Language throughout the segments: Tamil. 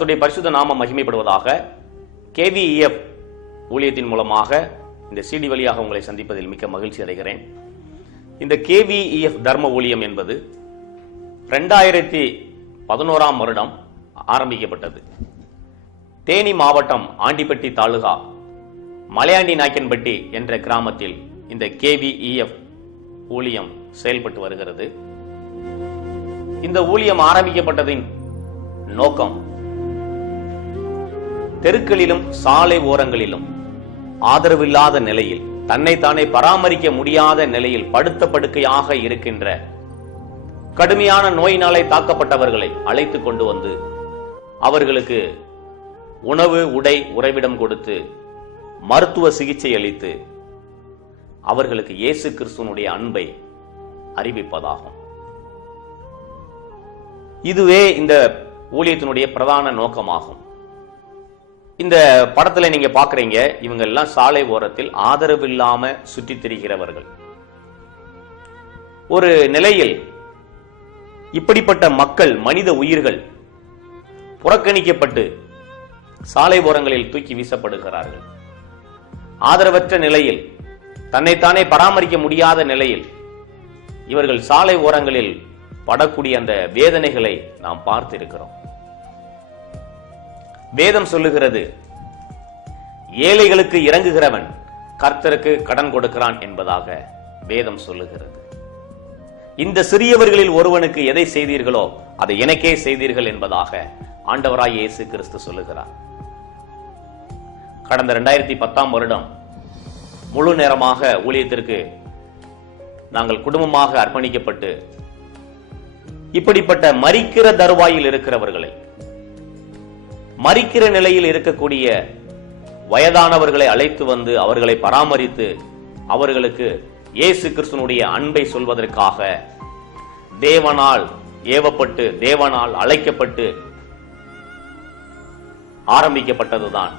கர்த்தருடைய பரிசுத்த நாமம் மகிமைப்படுவதாக. KVEF ஊழியத்தின் மூலமாக இந்த CD வழியாக உங்களை சந்திப்பதில் மிக்க மகிழ்ச்சி அடைகிறேன். இந்த KVEF தர்ம ஊழியம் என்பது 2011ஆம் வருடம் ஆரம்பிக்கப்பட்டது. தேனி மாவட்டம் ஆண்டிப்பட்டி தாலுகா மலையாண்டி நாயக்கன்பட்டி என்ற கிராமத்தில் இந்த KVEF ஊழியம் செயல்பட்டு வருகிறது. இந்த ஊழியம் ஆரம்பிக்கப்பட்டதின் நோக்கம் தெருக்களிலும் சாலை ஓரங்களிலும் ஆதரவில்லாத நிலையில், தன்னைத்தானே பராமரிக்க முடியாத நிலையில் படுத்த படுக்கையாக இருக்கின்ற கடுமையான நோயினாலே தாக்கப்பட்டவர்களை அழைத்து கொண்டு வந்து அவர்களுக்கு உணவு, உடை, உறைவிடம் கொடுத்து மருத்துவ சிகிச்சை அளித்து அவர்களுக்கு இயேசு கிறிஸ்துவனுடைய அன்பை அறிவிப்பதாகும். இதுவே இந்த ஊழியத்தினுடைய பிரதான நோக்கமாகும். இந்த படத்துல நீங்க பாக்குறீங்க, இவங்க எல்லாம் சாலை ஓரத்தில் ஆதரவு இல்லாம சுற்றி திரிகிறவர்கள். ஒரு நிலையில் இப்படிப்பட்ட மக்கள், மனித உயிர்கள் புறக்கணிக்கப்பட்டு சாலை ஓரங்களில் தூக்கி வீசப்படுகிறார்கள். ஆதரவற்ற நிலையில், தன்னைத்தானே பராமரிக்க முடியாத நிலையில் இவர்கள் சாலை ஓரங்களில் படக்கூடிய அந்த வேதனைகளை நாம் பார்த்து இருக்கிறோம். வேதம் சொல்லுகிறது, ஏழைகளுக்கு இறங்குகிறவன் கர்த்தருக்கு கடன் கொடுக்கிறான் என்பதாக வேதம் சொல்லுகிறது. இந்த சிறியவர்களில் ஒருவனுக்கு எதை செய்தீர்களோ அதை எனக்கே செய்தீர்கள் என்பதாக ஆண்டவராய் இயேசு கிறிஸ்து சொல்லுகிறார். கடந்த 2010ஆம் வருடம் முழு நேரமாக ஊழியத்திற்கு நாங்கள் குடும்பமாக அர்ப்பணிக்கப்பட்டு இப்படிப்பட்ட மரிக்கிற தருவாயில் இருக்கிறவர்களை, மரிக்கிற நிலையில் இருக்கக்கூடிய வயதானவர்களை அழைத்து வந்து அவர்களை பராமரித்து அவர்களுக்கு இயேசு கிறிஸ்துவினுடைய அன்பை சொல்வதற்காக தேவனால் ஏவப்பட்டு, தேவனால் அழைக்கப்பட்டு ஆரம்பிக்கப்பட்டதுதான்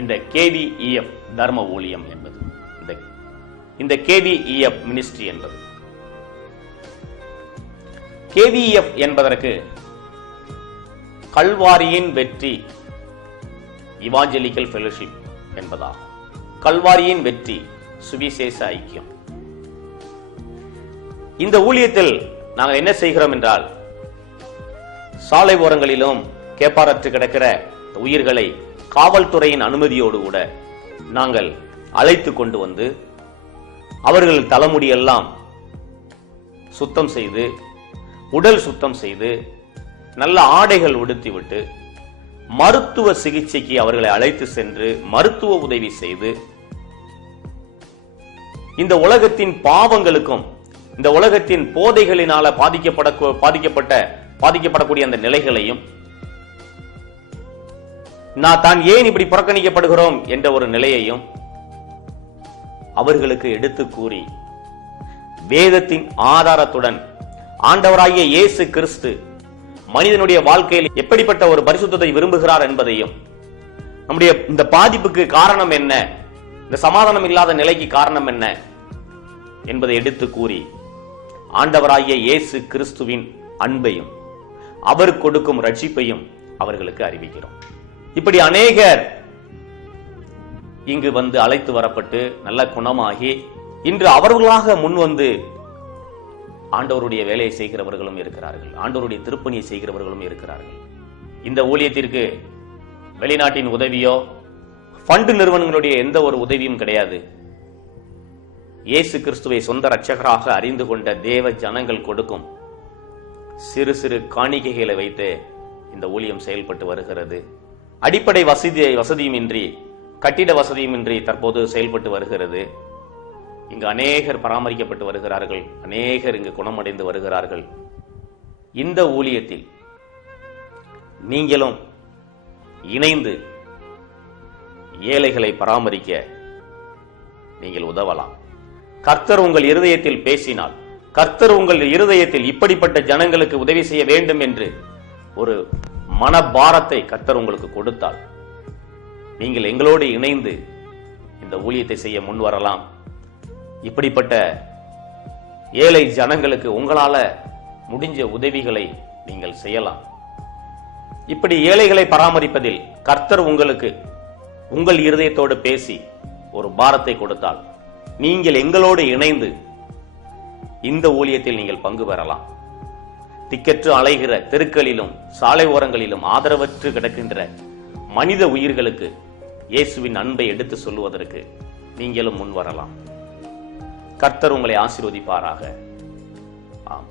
இந்த KVEF தர்ம ஊழியம் என்பது, இந்த KVEF மினிஸ்ட்ரி என்பது. KVEF என்பதற்கு கல்வாரியின் வெற்றி இவாஞ்சலிக்கல் ஃபெலோஷிப் என்பதாகும். கல்வாரியின் வெற்றி, சுவிசேஷ ஐக்கியம். இந்த ஊழியத்தில் நாங்கள் என்ன செய்கிறோம் என்றால், சாலை ஓரங்களிலும் கேப்பாரற்று கிடக்கிற உயிர்களை காவல்துறையின் அனுமதியோடு கூட நாங்கள் அழைத்து கொண்டு வந்து அவர்கள் தலைமுடியெல்லாம் சுத்தம் செய்து, உடல் சுத்தம் செய்து, நல்ல ஆடைகள் உடுத்திவிட்டு மருத்துவ சிகிச்சைக்கு அவர்களை அழைத்து சென்று மருத்துவ உதவி செய்து இந்த உலகத்தின் பாவங்களுக்கும் இந்த உலகத்தின் போதைகளினால பாதிக்கப்படக்கூடிய அந்த நிலைகளையும், நான் தான் ஏன் இப்படி புறக்கணிக்கப்படுகிறோம் என்ற ஒரு நிலையையும் அவர்களுக்கு எடுத்து கூறி வேதத்தின் ஆதாரத்துடன் ஆண்டவராகிய இயேசு கிறிஸ்து மனிதனுடைய வாழ்க்கையில் எப்படிப்பட்ட ஒரு பரிசுத்தத்தை விரும்புகிறார் என்பதையும், நம்முடைய இந்த பாதிப்புக்கு காரணம் என்ன, இந்த சமாதானம் இல்லாத நிலைக்கு காரணம் என்ன என்பதை எடுத்து கூறி ஆண்டவராகிய இயேசு கிறிஸ்துவின் அன்பையும் அவர் கொடுக்கும் ரட்சிப்பையும் அவர்களுக்கு அறிவிக்கிறோம். இப்படி அநேகர் இங்கு வந்து அழைத்து வரப்பட்டு நல்ல குணமாகி இன்று அவர்களாக முன் வந்து ஆண்டவருடைய வேலையை செய்கிறவர்களும் இருக்கிறார்கள், ஆண்டவருடைய திருப்பணியை செய்கிறவர்களும் இருக்கிறார்கள். இந்த ஊழியத்திற்கு வெளிநாட்டின் உதவியோ ஃபண்டு நிறுவனங்களுடைய எந்த ஒரு உதவியும் கிடையாது. இயேசு கிறிஸ்துவை சொந்த இரட்சகராக அறிந்து கொண்ட தேவ ஜனங்கள் கொடுக்கும் சிறு சிறு காணிக்கைகளை வைத்து இந்த ஊழியம் செயல்பட்டு வருகிறது. அடிப்படை வசதியும் இன்றி, கட்டிட வசதியும் இன்றி தற்போது செயல்பட்டு வருகிறது. இங்கு அநேகர் பராமரிக்கப்பட்டு வருகிறார்கள், அநேகர் இங்கு குணமடைந்து வருகிறார்கள். இந்த ஊழியத்தில் நீங்களும் இணைந்து ஏழைகளை பராமரிக்க நீங்கள் உதவலாம். கர்த்தர் உங்கள் இருதயத்தில் பேசினால், கர்த்தர் உங்கள் இருதயத்தில் இப்படிப்பட்ட ஜனங்களுக்கு உதவி செய்ய வேண்டும் என்று ஒரு மனபாரத்தை கர்த்தர் உங்களுக்கு கொடுத்தால், நீங்கள் எங்களோடு இணைந்து இந்த ஊழியத்தை செய்ய முன் வரலாம். இப்படிப்பட்ட ஏழை ஜனங்களுக்கு உங்களால முடிஞ்ச உதவிகளை நீங்கள் செய்யலாம். இப்படி ஏழைகளை பராமரிப்பதில் கர்த்தர் உங்களுக்கு உங்கள் இருதயத்தோடு பேசி ஒரு பாரத்தை கொடுத்தால் நீங்கள் எங்களோடு இணைந்து இந்த ஊழியத்தில் நீங்கள் பங்கு பெறலாம். திக்கற்று அலைகிற தெருக்களிலும் சாலை ஓரங்களிலும் ஆதரவற்று கிடக்கின்ற மனித உயிர்களுக்கு இயேசுவின் அன்பை எடுத்து சொல்லுவதற்கு நீங்களும் முன் வரலாம். கர்த்தர் உங்களை ஆசீர்வதிப்பாராக. ஆம்.